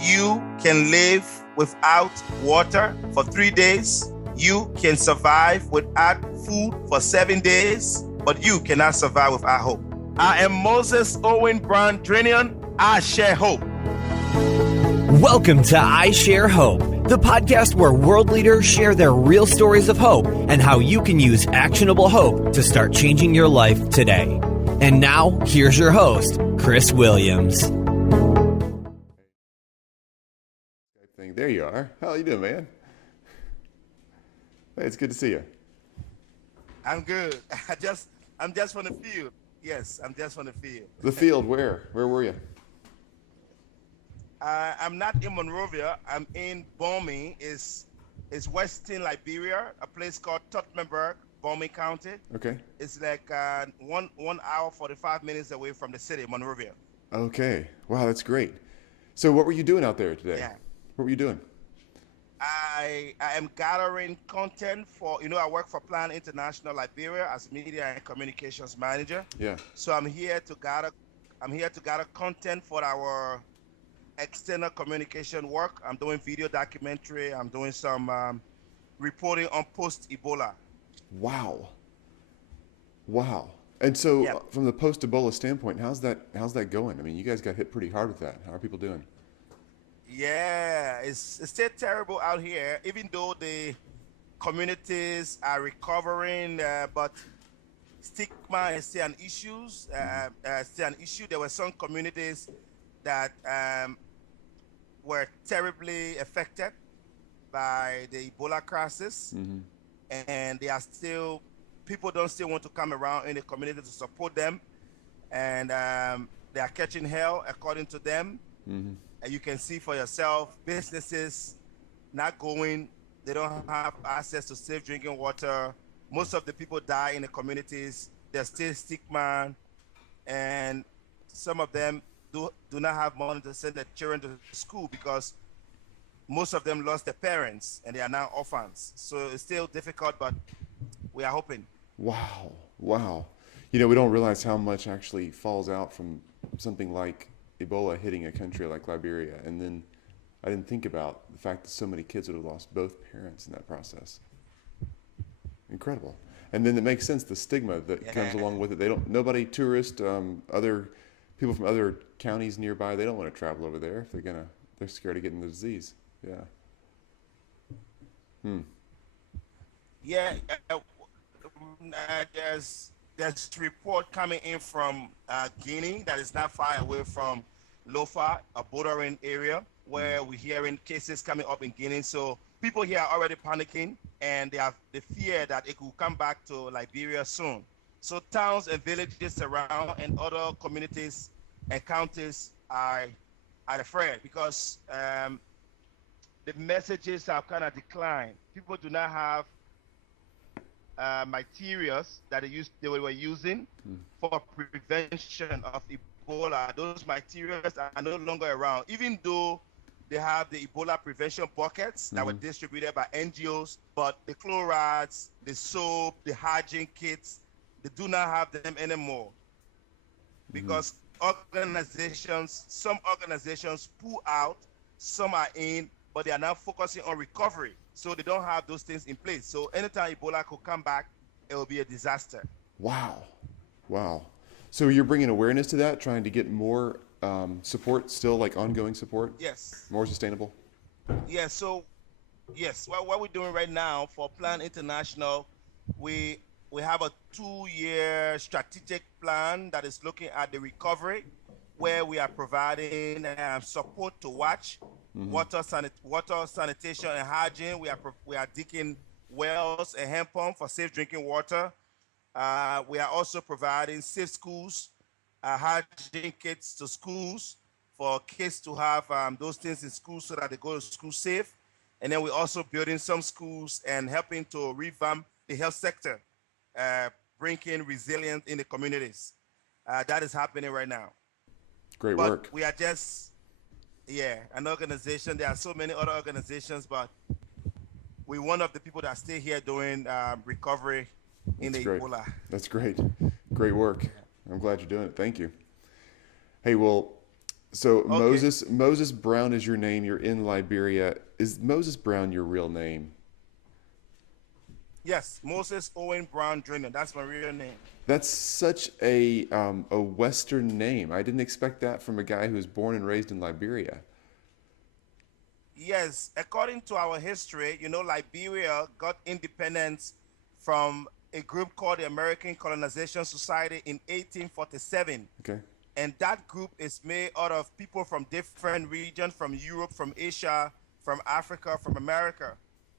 you can live without water for 3 days. You can survive without food for 7 days, but you cannot survive without hope. I am Moses Owen Browne Jr. I share hope. Welcome to I Share Hope, the podcast where world leaders share their real stories of hope and how you can use actionable hope to start changing your life today. And now, here's your host, Chris Williams. There you are. How you doing, man? Hey, it's good to see you. I'm good. I'm just from the field. Yes, I'm just from the field. The field, where? Where were you? I'm not in Monrovia. I'm in Bomi. It's Western Liberia, a place called Tottenberg, Bomi County. Okay. It's like 1 hour 45 minutes away from the city, Monrovia. Okay. Wow, that's great. So what were you doing out there today? Yeah. What were you doing? I am gathering content for, I work for Plan International Liberia as media and communications manager. Yeah. So I'm here to gather content for our external communication work. I'm doing video documentary. I'm doing some reporting on post-Ebola. Wow. And so Yeah. from the post-Ebola standpoint, how's that going? I mean, you guys got hit pretty hard with that. How are people doing? Yeah, it's still terrible out here, even though the communities are recovering, but stigma is still an issue. There were some communities that were terribly affected by the Ebola crisis, and people don't still want to come around in the community to support them, and they are catching hell according to them. And you can see for yourself, businesses not going, they don't have access to safe drinking water. Most of the people die in the communities. There's still stigma, and some of them do not have money to send their children to school because most of them lost their parents and they are now orphans. So it's still difficult, but we are hoping. Wow. We don't realize how much actually falls out from something like Ebola hitting a country like Liberia, and then I didn't think about the fact that so many kids would have lost both parents in that process. Incredible. And then it makes sense, the stigma that comes along with it. Nobody, tourists, other people from other counties nearby, they don't want to travel over there if they're scared of getting the disease. Yeah. There's report coming in from Guinea that is not far away from Lofa, a bordering area where we're hearing cases coming up in Guinea. So people here are already panicking, and they fear that it could come back to Liberia soon. So towns and villages around and other communities and counties are afraid because the messages have kind of declined. People do not have materials that they were using for prevention of Ebola. Those materials are no longer around, even though they have the Ebola prevention buckets that were distributed by NGOs, but the chlorides, the soap, the hygiene kits, they do not have them anymore because some organizations pull out, some are in, but they are now focusing on recovery. So they don't have those things in place. So anytime Ebola could come back, it will be a disaster. Wow. So you're bringing awareness to that, trying to get more support, still like ongoing support? Yes. More sustainable? Yeah, so, yes, what we're doing right now for Plan International, we have a 2-year strategic plan that is looking at the recovery, where we are providing support to watch water sanitation and hygiene. We are digging wells and hand pumps for safe drinking water. We are also providing safe schools, hygiene kits to schools for kids to have those things in school so that they go to school safe. And then we're also building some schools and helping to revamp the health sector, bringing resilience in the communities. That is happening right now. Great But work. we are just, an organization. There are so many other organizations, but we're one of the people that stay here doing recovery in the Ebola. That's great. Great work. I'm glad you're doing it. Thank you. Hey, well, So Okay. Moses Browne is your name. You're in Liberia. Is Moses Browne your real name? Yes, Moses Owen Browne Jr. That's my real name. That's such a Western name. I didn't expect that from a guy who was born and raised in Liberia. Yes, according to our history, Liberia got independence from a group called the American Colonization Society in 1847. Okay. And that group is made out of people from different regions, from Europe, from Asia, from Africa, from America.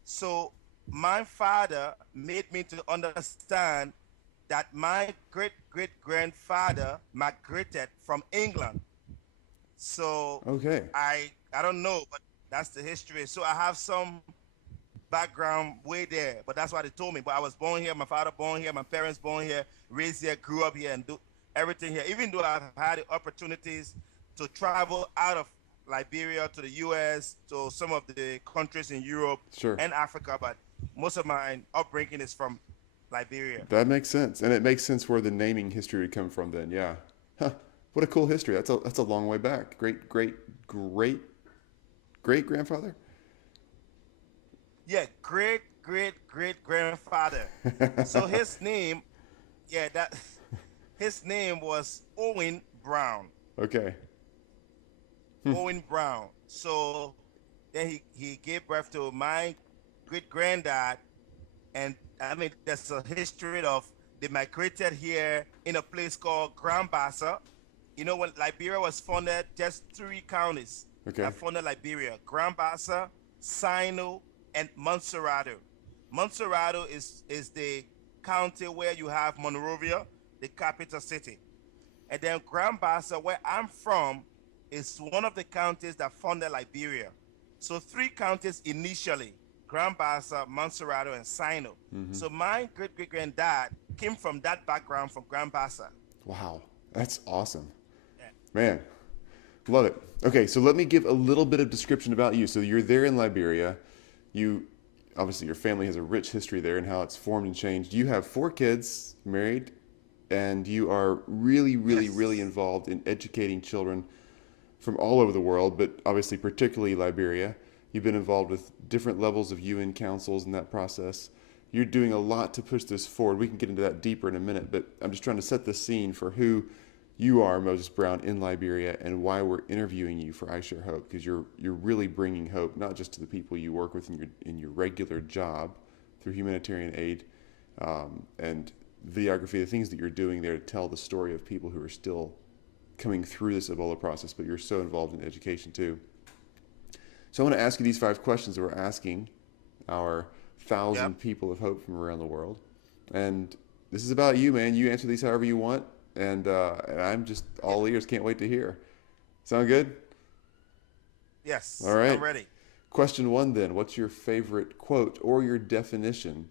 So my father made me to understand that my great great grandfather migrated from England. So Okay. I don't know, but that's the history. So I have some background way there, but that's what they told me. But I was born here, my father born here, my parents born here, raised here, grew up here, and do everything here. Even though I've had the opportunities to travel out of Liberia to the U.S., to some of the countries in Europe Sure. and Africa, but most of my upbringing is from Liberia. That makes sense, and it makes sense where the naming history would come from. Then, yeah. Huh. What a cool history. That's a long way back. Great grandfather. Yeah, great great great grandfather. So his name, yeah, that his name was Owen Brown. Okay. Owen Brown. So then he gave birth to my great granddad, and I mean there's a history of they migrated here in a place called Grand Bassa. When Liberia was founded, just three counties Okay. that founded Liberia: Grand Bassa, Sino, and Montserrado. Montserrado is the county where you have Monrovia, the capital city. And then Grand Bassa, where I'm from, is one of the counties that founded Liberia. So three counties initially: Grand Bassa, Montserrado, and Sino. So my great great granddad came from that background from Grand Bassa. Wow. That's awesome. Yeah. Man, love it. Okay, so let me give a little bit of description about you. So you're there in Liberia. You obviously your family has a rich history there and how it's formed and changed. You have four kids, married, and you are really, really, really Yes. involved in educating children from all over the world, but obviously particularly Liberia. You've been involved with different levels of UN councils in that process. You're doing a lot to push this forward. We can get into that deeper in a minute, but I'm just trying to set the scene for who you are, Moses Browne, in Liberia, and why we're interviewing you for I Share Hope, because you're really bringing hope not just to the people you work with in your regular job through humanitarian aid and videography, the things that you're doing there to tell the story of people who are still coming through this Ebola process, but you're so involved in education too. So I want to ask you these 5 questions that we're asking our Yep. 1,000 people of hope from around the world, and this is about you, man. You answer these however you want, and I'm just Yeah. all ears. Can't wait to hear. Sound good? All Yes. I'm right. ready. Question 1 then. What's your favorite quote or your definition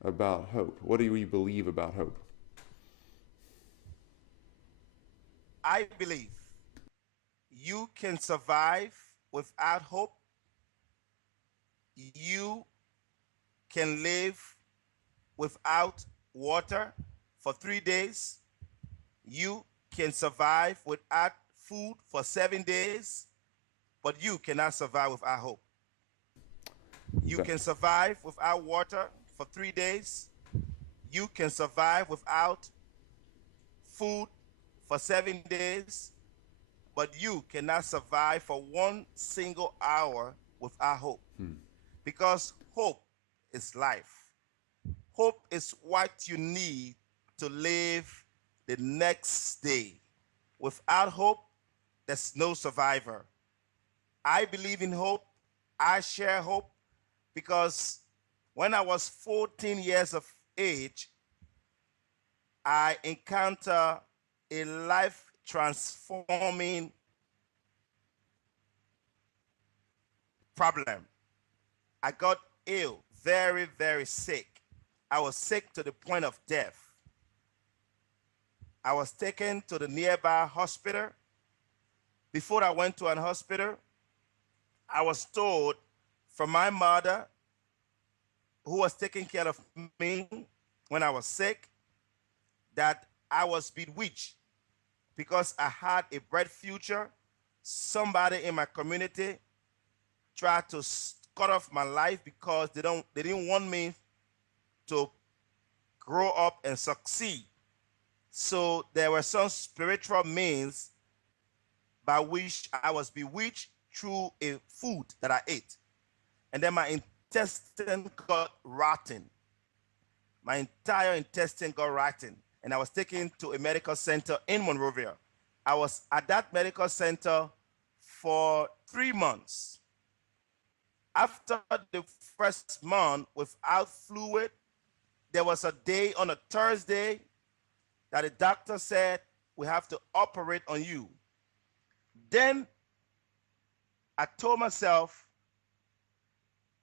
about hope? What do you believe about hope? I believe you can survive without hope. You can live without water for 3 days. You can survive without food for 7 days, but you cannot survive without hope. You Okay. can survive without water for 3 days. You can survive without food for 7 days, but you cannot survive for one single hour without hope. Because hope is life. Hope is what you need to live the next day. Without hope, there's no survivor. I believe in hope. I share hope because when I was 14 years of age, I encountered a life transforming problem. I got ill, very, very sick. I was sick to the point of death. I was taken to the nearby hospital. Before I went to an hospital, I was told from my mother, who was taking care of me when I was sick, that I was bewitched because I had a bright future somebody in my community tried to cut off my life because they didn't want me to grow up and succeed. So there were some spiritual means by which I was bewitched through a food that I ate. And then my intestine got rotten. My entire intestine got rotten. And I was taken to a medical center in Monrovia. I was at that medical center for 3 months. After the first month without fluid, there was a day on a Thursday that the doctor said, we have to operate on you. Then I told myself,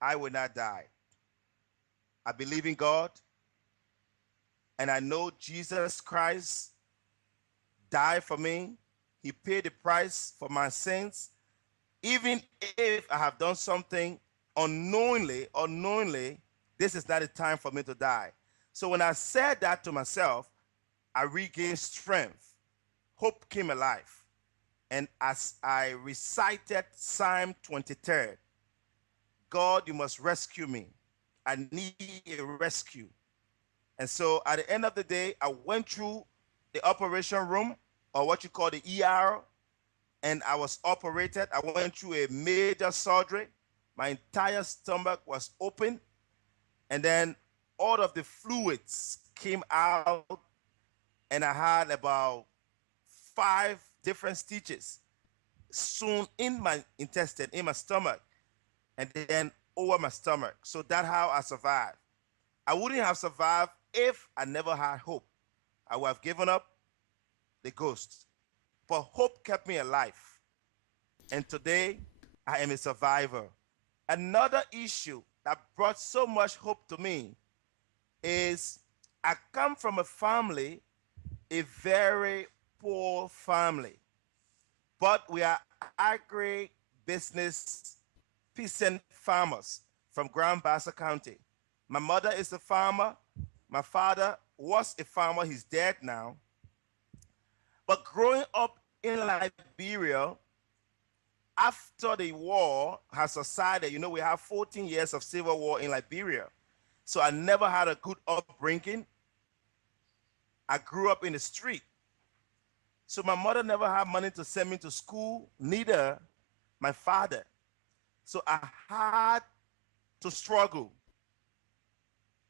I will not die. I believe in God, and I know Jesus Christ died for me. He paid the price for my sins. Even if I have done something unknowingly, this is not the time for me to die. So when I said that to myself, I regained strength. Hope came alive. And as I recited Psalm 23, God, you must rescue me. I need a rescue. And so at the end of the day, I went through the operation room, or what you call the ER, and I was operated. I went through a major surgery. My entire stomach was open, and then all of the fluids came out, and I had about 5 different stitches sewn in my intestine, in my stomach, and then over my stomach. So that's how I survived. I wouldn't have survived if I never had hope. I would have given up the ghost. But hope kept me alive. And today, I am a survivor. Another issue that brought so much hope to me is I come from a family, a very poor family. But we are agri-business peasant farmers from Grand Bassa County. My mother is a farmer. My father was a farmer. He's dead now. But growing up in Liberia, after the war has subsided, we have 14 years of civil war in Liberia. So I never had a good upbringing. I grew up in the street. So my mother never had money to send me to school, neither my father. So I had to struggle.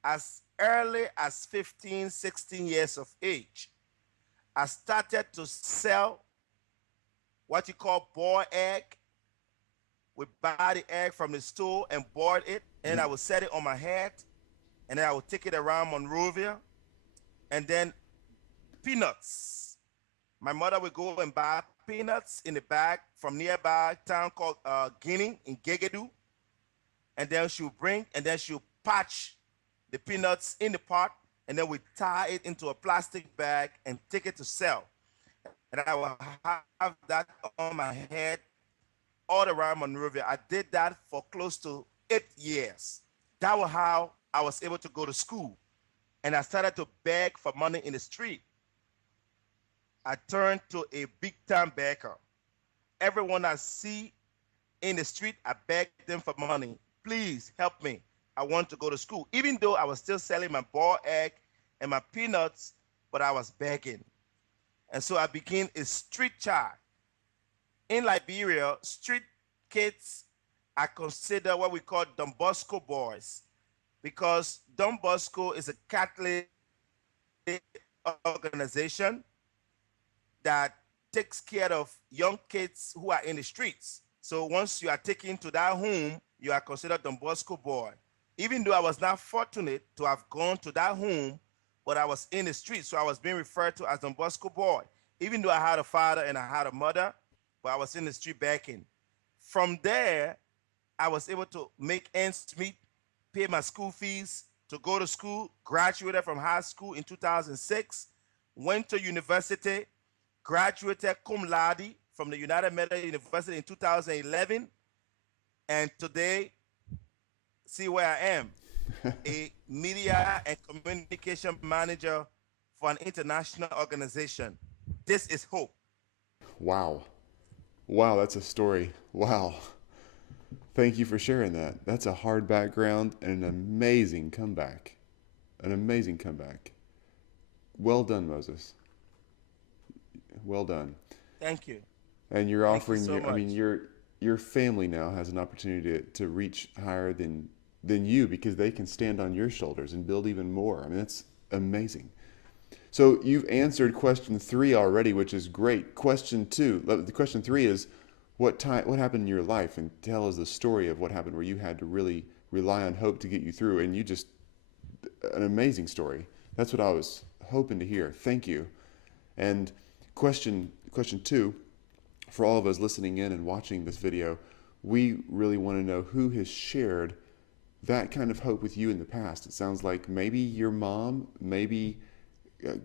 As early as 15, 16 years of age, I started to sell what you call boiled egg. We buy the egg from the store and boil it, and I would set it on my head, and then I would take it around Monrovia, and then peanuts. My mother would go and buy peanuts in the bag from nearby town called Guinea in Gegedoo, and then she would bring, and then she would patch the peanuts in the pot, and then we tie it into a plastic bag and take it to sell. And I will have that on my head all around Monrovia. I did that for close to 8 years. That was how I was able to go to school. And I started to beg for money in the street. I turned to a big-time beggar. Everyone I see in the street, I beg them for money. Please help me. I want to go to school. Even though I was still selling my boiled egg and my peanuts, but I was begging. And so I became a street child. In Liberia, street kids are considered what we call Don Bosco boys, because Don Bosco is a Catholic organization that takes care of young kids who are in the streets. So once you are taken to that home, you are considered Don Bosco boy. Even though I was not fortunate to have gone to that home, but I was in the street, so I was being referred to as Don Bosco boy. Even though I had a father and I had a mother, but I was in the street begging. From there, I was able to make ends meet, pay my school fees, to go to school, graduated from high school in 2006, went to university, graduated cum laude from the United Methodist University in 2011, and today, see where I am, a media and communication manager for an international organization. This is hope. Wow. Wow, that's a story. Wow. Thank you for sharing that. That's a hard background and an amazing comeback. An amazing comeback. Well done, Moses. Well done. Thank you. And you're Thank you offering so your, I mean, much. your family now has an opportunity to reach higher than you because they can stand on your shoulders and build even more. I mean, that's amazing. So you've answered question 3 already, which is great. Question 2, the question 3 is what happened in your life, and tell us the story of what happened where you had to really rely on hope to get you through, and you just an amazing story. That's what I was hoping to hear. Thank you. And question 2, for all of us listening in and watching this video, we really want to know who has shared that kind of hope with you in the past. It sounds like maybe your mom, maybe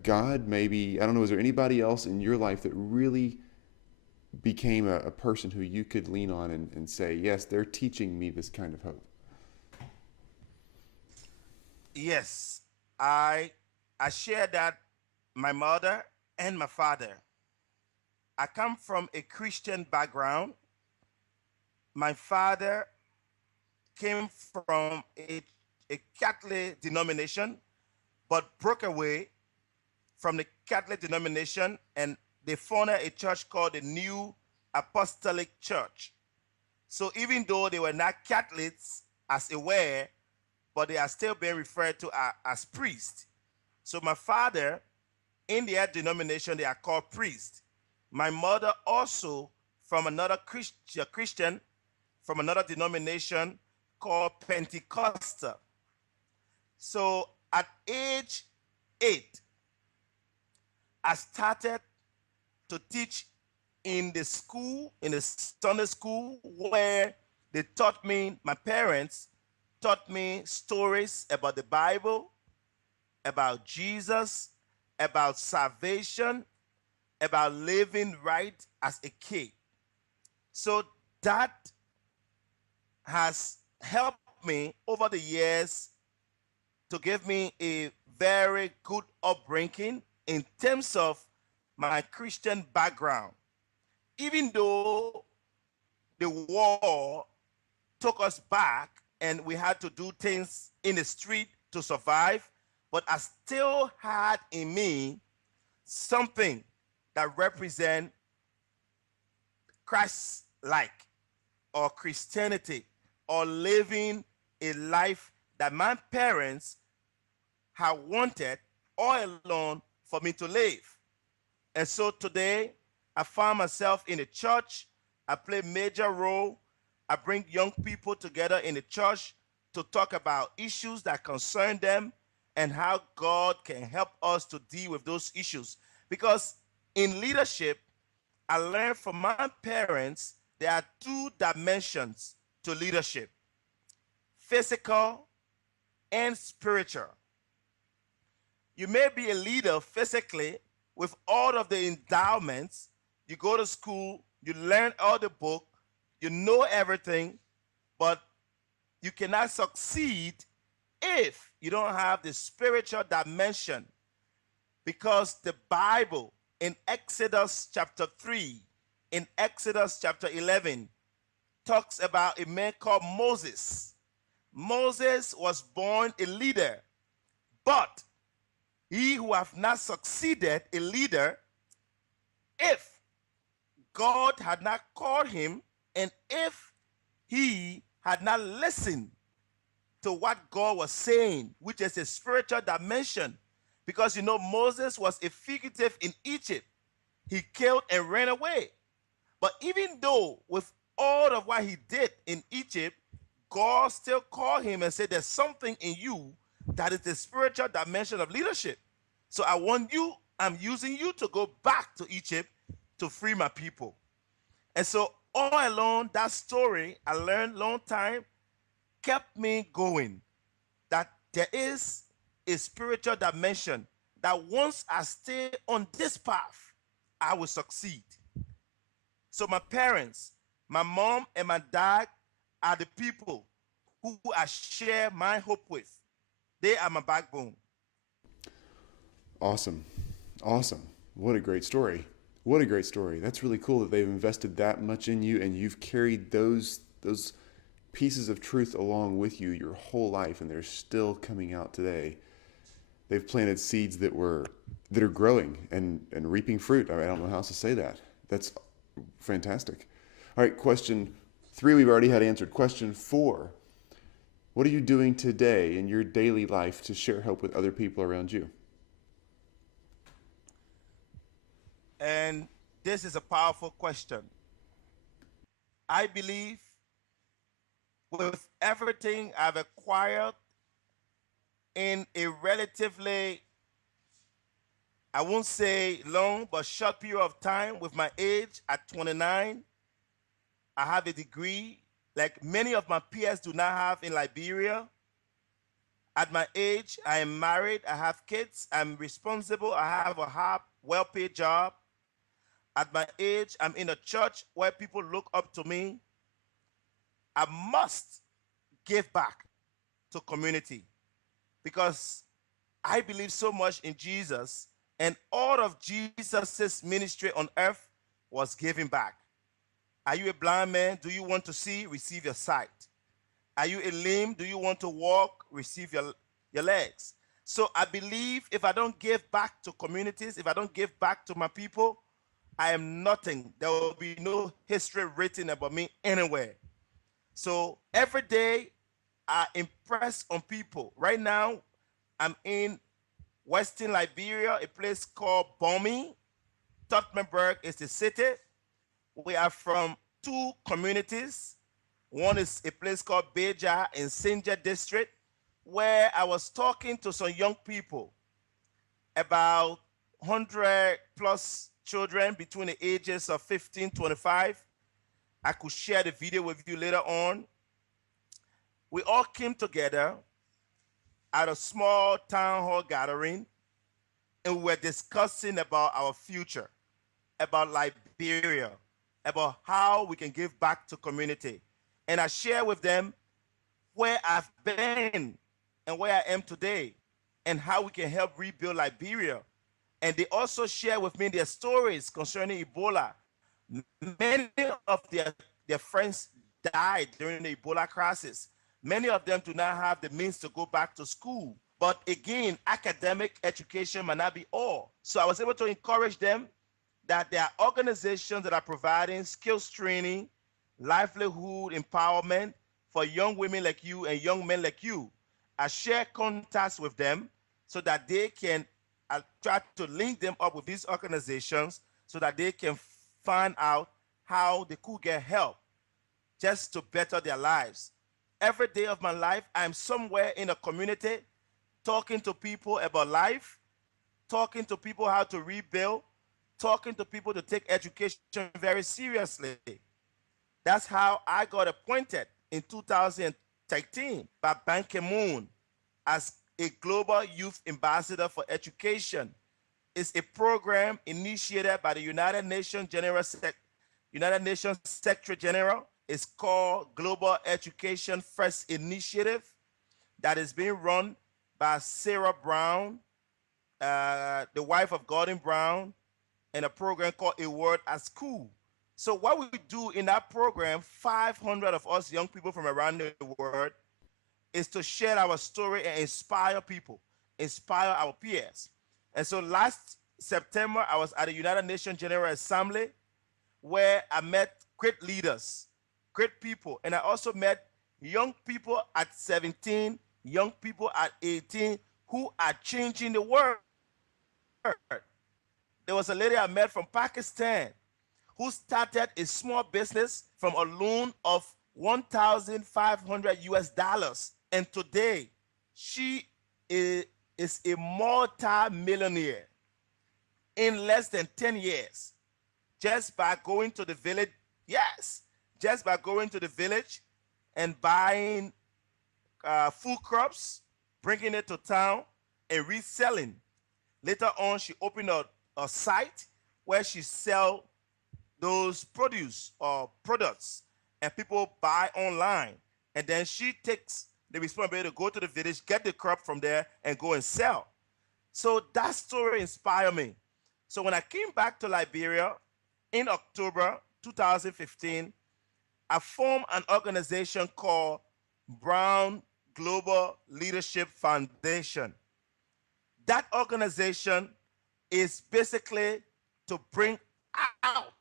God, maybe, I don't know, is there anybody else in your life that really became a person who you could lean on and say, yes, they're teaching me this kind of hope? Yes, I share that my mother and my father. I come from a Christian background. My father came from a Catholic denomination, but broke away from the Catholic denomination, and they founded a church called the New Apostolic Church. So even though they were not Catholics as aware, but they are still being referred to as priests. So my father, in their denomination, they are called priests. My mother also from another Christian from another denomination called Pentecostal. So at age 8, I started to teach in the school, in the Sunday school, where they taught me, my parents taught me stories about the Bible, about Jesus, about salvation, about living right as a kid. So that has helped me over the years to give me a very good upbringing in terms of my Christian background. Even though the war took us back and we had to do things in the street to survive, but I still had in me something that represent Christ-like or Christianity or living a life that my parents had wanted all along for me to live. And so today, I find myself in a church. I play a major role. I bring young people together in the church to talk about issues that concern them and how God can help us to deal with those issues. Because in leadership, I learned from my parents there are 2 dimensions to leadership: physical and spiritual. You may be a leader physically with all of the endowments. You go to school, you learn all the book, you know everything, but you cannot succeed if you don't have the spiritual dimension. Because the Bible in Exodus chapter 3, in Exodus chapter 11, talks about a man called Moses. Moses was born a leader, but he who have not succeeded a leader, if God had not called him and if he had not listened to what God was saying, which is a spiritual dimension. Because you know, Moses was a fugitive in Egypt. He killed and ran away. But even though with all of what he did in Egypt, God still called him and said, there's something in you that is the spiritual dimension of leadership. So I'm using you to go back to Egypt to free my people. And so all along, that story I learned long time kept me going, that there is a spiritual dimension that once I stay on this path, I will succeed. So my parents, my mom and my dad are the people who I share my hope with. They are my backbone. Awesome. Awesome. What a great story. What a great story. That's really cool that they've invested that much in you and you've carried those pieces of truth along with you your whole life and they're still coming out today. They've planted seeds that are growing and reaping fruit. I don't know how else to say that. That's fantastic. All right, question 3 we've already had answered. Question 4. What are you doing today in your daily life to share hope with other people around you? And this is a powerful question. I believe with everything I've acquired in a relatively, I won't say long, but short period of time with my age at 29, I have a degree like many of my peers do not have in Liberia. At my age, I am married, I have kids, I'm responsible, I have a well-paid job. At my age, I'm in a church where people look up to me. I must give back to community because I believe so much in Jesus, and all of Jesus's ministry on earth was giving back. Are you a blind man? Do you want to see? Receive your sight. Are you a lame? Do you want to walk? Receive your legs. So I believe if I don't give back to communities, if I don't give back to my people, I am nothing. There will be no history written about me anywhere. So every day I impress on people. Right now, I'm in Western Liberia, a place called Bomi. Tottenberg is the city. We are from 2 communities. One is a place called Beja in Sinja district, where I was talking to some young people, about 100 plus children between the ages of 15, 25. I could share the video with you later on. We all came together at a small town hall gathering, and we were discussing about our future, about Liberia, about how we can give back to community. And I share with them where I've been and where I am today and how we can help rebuild Liberia. And they also share with me their stories concerning Ebola. Many of their friends died during the Ebola crisis. Many of them do not have the means to go back to school. But again, academic education might not be all. So I was able to encourage them that there are organizations that are providing skills training, livelihood empowerment for young women like you and young men like you. I share contacts with them so that they can try to link them up with these organizations so that they can find out how they could get help just to better their lives. Every day of my life, I'm somewhere in a community talking to people about life, talking to people how to rebuild, talking to people to take education very seriously. That's how I got appointed in 2013 by Ban Ki-moon as a Global Youth Ambassador for Education. It's a program initiated by the United Nations Secretary General. It's called Global Education First Initiative that is being run by Sarah Brown, the wife of Gordon Brown, and a program called A Word at School. So what we do in that program, 500 of us young people from around the world, is to share our story and inspire people, inspire our peers. And so last September, I was at the United Nations General Assembly where I met great leaders, great people. And I also met young people at 17, young people at 18 who are changing the world. There was a lady I met from Pakistan who started a small business from a loan of 1,500 US dollars. And today, she is a multi-millionaire in less than 10 years just by going to the village. Yes, just by going to the village and buying food crops, bringing it to town and reselling. Later on, she opened a site where she sells those produce or products and people buy online. And then she takes the responsibility to go to the village, get the crop from there and go and sell. So that story inspired me. So when I came back to Liberia in October 2015, I formed an organization called Brown Global Leadership Foundation. That organization is basically to bring out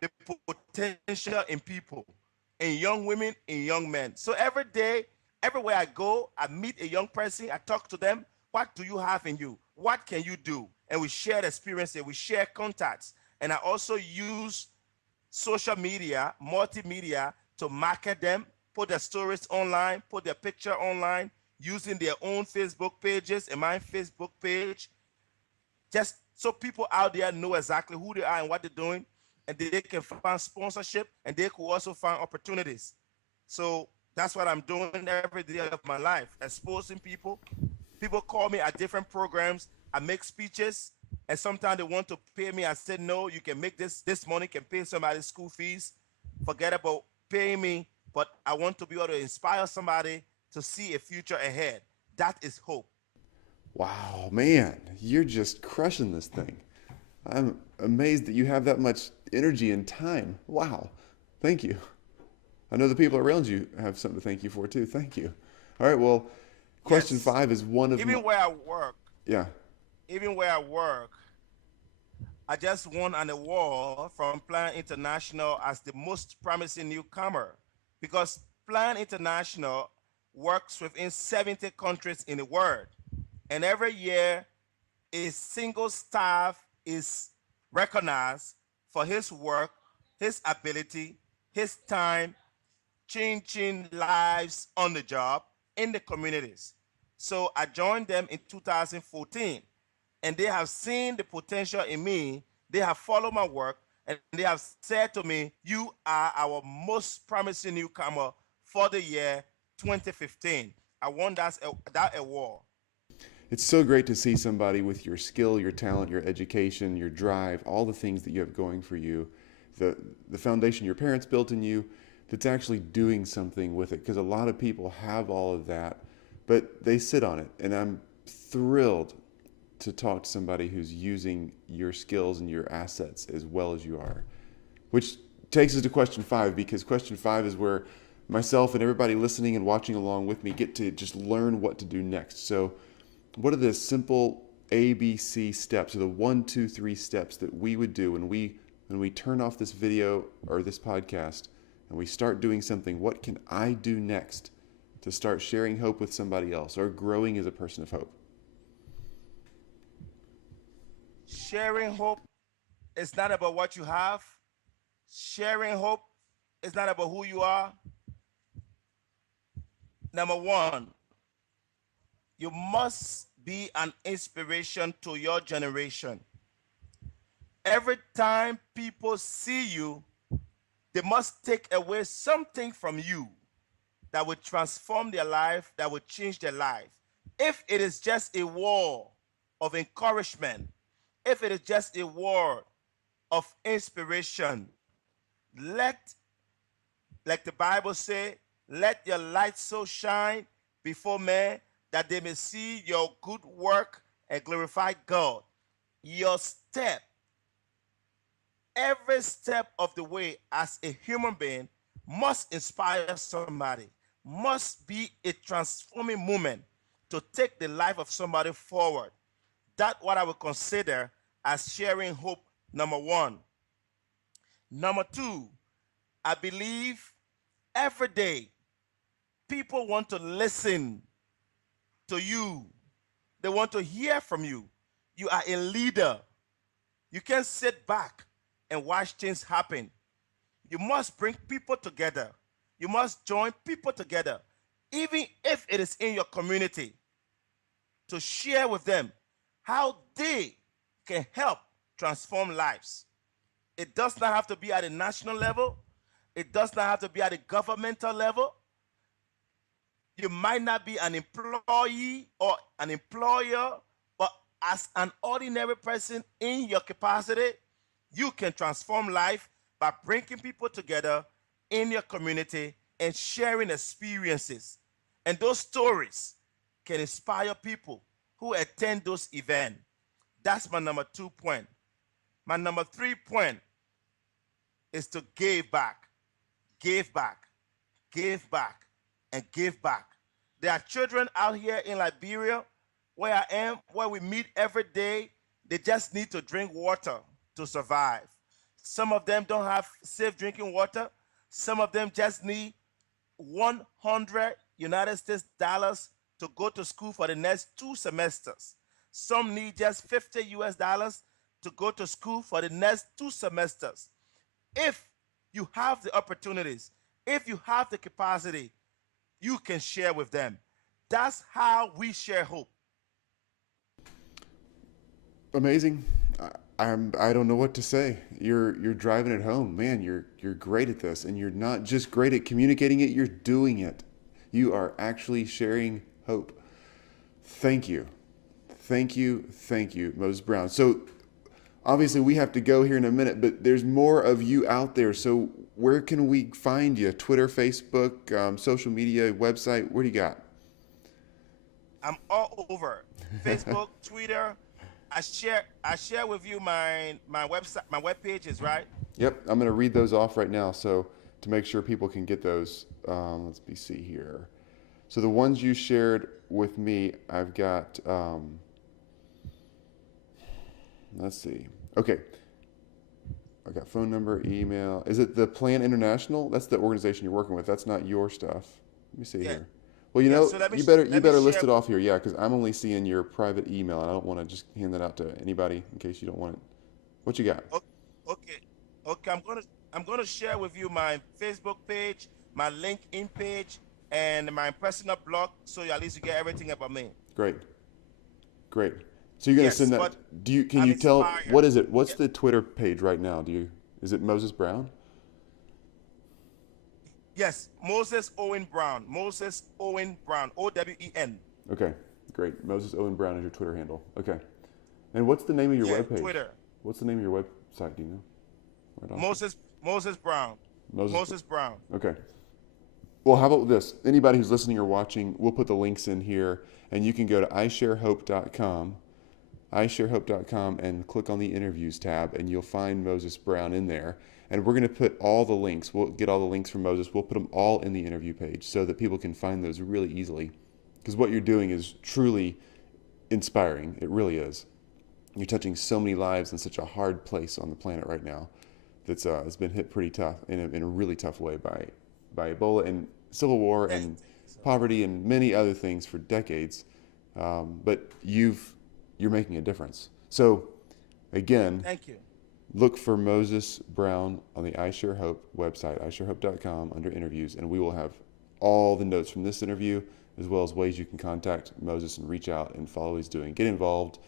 the potential in people, in young women, in young men. So every day, everywhere I go, I meet a young person, I talk to them. What do you have in you? What can you do? And we share experiences, we share contacts. And I also use social media, multimedia to market them, put their stories online, put their picture online, using their own Facebook pages and my Facebook page, just so people out there know exactly who they are and what they're doing, and they can find sponsorship and they could also find opportunities. So that's what I'm doing every day of my life, exposing people. People call me at different programs. I make speeches, and sometimes they want to pay me. I said, no, you can make this money, can pay somebody's school fees. Forget about paying me, but I want to be able to inspire somebody to see a future ahead. That is hope. Wow, man, you're just crushing this thing. I'm amazed that you have that much energy and time. Wow. Thank you. I know the people around you have something to thank you for too. Thank you. All right, well, question Yes. 5 is one of Even my, where I work, yeah. even where I work, I just won an award from Plan International as the most promising newcomer, because Plan International works within 70 countries in the world. And every year, a single staff is recognized for his work, his ability, his time, changing lives on the job in the communities. So I joined them in 2014, and they have seen the potential in me. They have followed my work, and they have said to me, you are our most promising newcomer for the year 2015. I won that award. It's so great to see somebody with your skill, your talent, your education, your drive, all the things that you have going for you, the foundation your parents built in you, that's actually doing something with it. Because a lot of people have all of that, but they sit on it. And I'm thrilled to talk to somebody who's using your skills and your assets as well as you are. Which takes us to question 5, because question 5 is where myself and everybody listening and watching along with me get to just learn what to do next. So what are the simple ABC steps, or the 1, 2, 3 steps that we would do when we turn off this video or this podcast and we start doing something? What can I do next to start sharing hope with somebody else or growing as a person of hope? Sharing hope is not about what you have. Sharing hope is not about who you are. Number 1, you must be an inspiration to your generation. Every time people see you, they must take away something from you that will transform their life, that will change their life. If it is just a word of encouragement, if it is just a word of inspiration, let, like the Bible say, let your light so shine before men that they may see your good work and glorify God. Your step, every step of the way as a human being, must inspire somebody, must be a transforming moment to take the life of somebody forward. That's what I would consider as sharing hope, number 1. Number 2, I believe every day people want to listen to you. They want to hear from you. You are a leader. You can't sit back and watch things happen. You must bring people together. You must join people together, even if it is in your community, to share with them how they can help transform lives. It does not have to be at a national level. It does not have to be at a governmental level. You might not be an employee or an employer, but as an ordinary person in your capacity, you can transform life by bringing people together in your community and sharing experiences. And those stories can inspire people who attend those events. That's my number 2 point. My number 3 point is to give back, give back, give back, and give back. There are children out here in Liberia where I am, where we meet every day. They just need to drink water to survive. Some of them don't have safe drinking water. Some of them just need 100 United States dollars to go to school for the next 2 semesters. Some need just 50 US dollars to go to school for the next 2 semesters. If you have the opportunities, if you have the capacity, you can share with them. That's how we share hope. Amazing. I don't know what to say. You're driving it home, man. You're great at this, and you're not just great at communicating it. You're doing it. You are actually sharing hope. Thank you, Moses Browne. So obviously we have to go here in a minute, but there's more of you out there. So where can we find you? Twitter, Facebook, social media, website. What do you got? I'm all over Facebook, Twitter. I share with you my website, my web pages, right? Yep, I'm going to read those off right now. So to make sure people can get those, see here. So the ones you shared with me, I've got. Let's see. Okay. I got phone number, email. Is it the Plan International? That's the organization you're working with. That's not your stuff. Let me see here. Well, So you better list it off here, yeah, because I'm only seeing your private email, and I don't want to just hand that out to anybody in case you don't want it. What you got? Okay. I'm gonna share with you my Facebook page, my LinkedIn page, and my personal blog, so at least you get everything about me. Great. So you're gonna send that? Can you tell inspired. What is it? What's the Twitter page right now? Is it Moses Browne? Yes, Moses Owen Browne. Moses Owen Browne. OWEN. Okay, great. Moses Owen Browne is your Twitter handle. Okay. And what's the name of your webpage? Twitter. What's the name of your website? Do you know? Right Moses Browne. Moses Browne. Okay. Well, how about this? Anybody who's listening or watching, we'll put the links in here, and you can go to isharehope.com, and click on the interviews tab, and you'll find Moses Browne in there. And we're going to put all the links. We'll get all the links from Moses. We'll put them all in the interview page so that people can find those really easily. Because what you're doing is truly inspiring. It really is. You're touching so many lives in such a hard place on the planet right now that's it's been hit pretty tough in a really tough way by Ebola and civil war and poverty and many other things for decades. But you're making a difference. So again, thank you. Look for Moses Browne on the iShare Hope website, isharehope.com, under interviews, and we will have all the notes from this interview, as well as ways you can contact Moses and reach out and follow what he's doing. Get involved,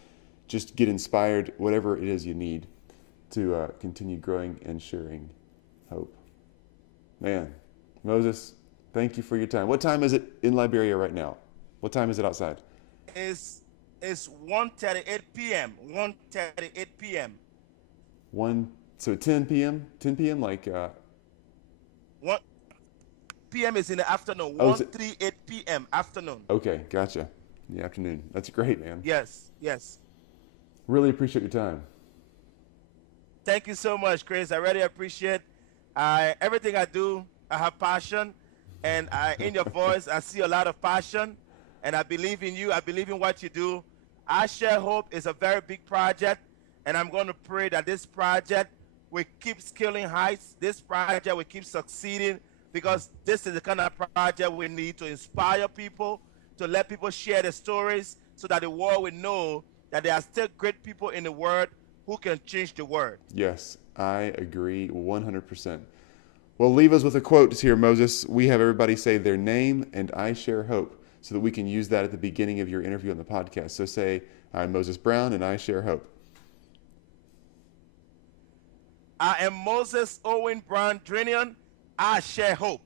just get inspired, whatever it is you need to continue growing and sharing hope. Man, Moses, thank you for your time. What time is it in Liberia right now? What time is it outside? It's 1:38 p.m. 1:38 p.m. So 10 p.m. 10 p.m. like 1 p.m. is in the afternoon. 1:38 p.m. afternoon. Okay, gotcha. In the afternoon. That's great, man. Yes. Really appreciate your time. Thank you so much, Chris. I really appreciate everything I do. I have passion, and in your voice, I see a lot of passion, and I believe in you. I believe in what you do. I Share Hope is a very big project, and I'm going to pray that this project will keep scaling heights. This project will keep succeeding, because this is the kind of project we need to inspire people, to let people share their stories, so that the world will know that there are still great people in the world who can change the world. Yes, I agree 100%. Well, leave us with a quote here, Moses. We have everybody say their name and I Share Hope, so that we can use that at the beginning of your interview on the podcast. So say, I'm Moses Browne and I Share Hope. I am Moses Owen Browne Jr. I Share Hope.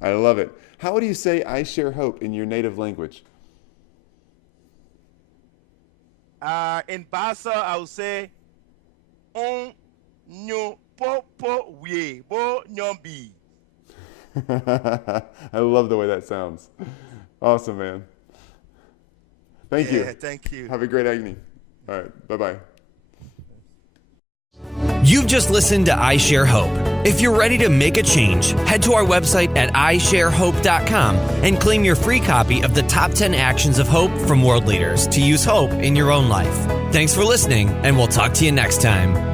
I love it. How do you say I Share Hope in your native language? In Basa, I would say, on nyo popo we bo nyombi. I love the way that sounds. Awesome, man. Thank you. Thank you. Have a great evening. All right. Bye-bye. You've just listened to I Share Hope. If you're ready to make a change, head to our website at isharehope.com and claim your free copy of the Top 10 Actions of Hope from World Leaders to use hope in your own life. Thanks for listening, and we'll talk to you next time.